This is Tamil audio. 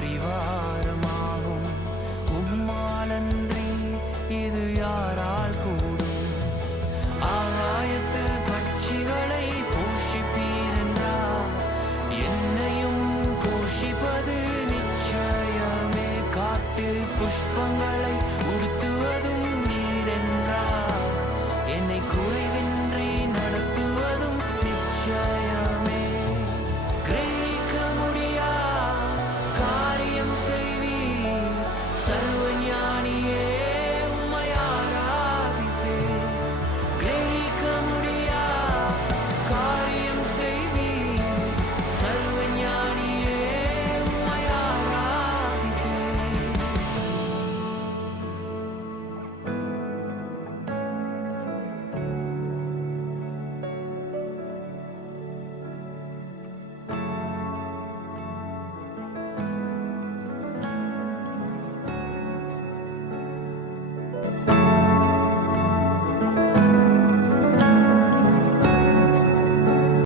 பரிவாரமாகும். உம்மாலன்றி இது யாரால் கூடும்? ஆகாயத்து பட்சிகளை போஷிப்பீரென்றார், என்னையும் போஷிப்பது நிச்சயமே. காட்டு புஷ்பங்களை உடுத்துவதும் நீரென்றார், என்னை குறைவின்றி நடத்துவதும் நிச்சயமே. கிரகிக்க முடியா காரியம் செய்வீர், சர்வ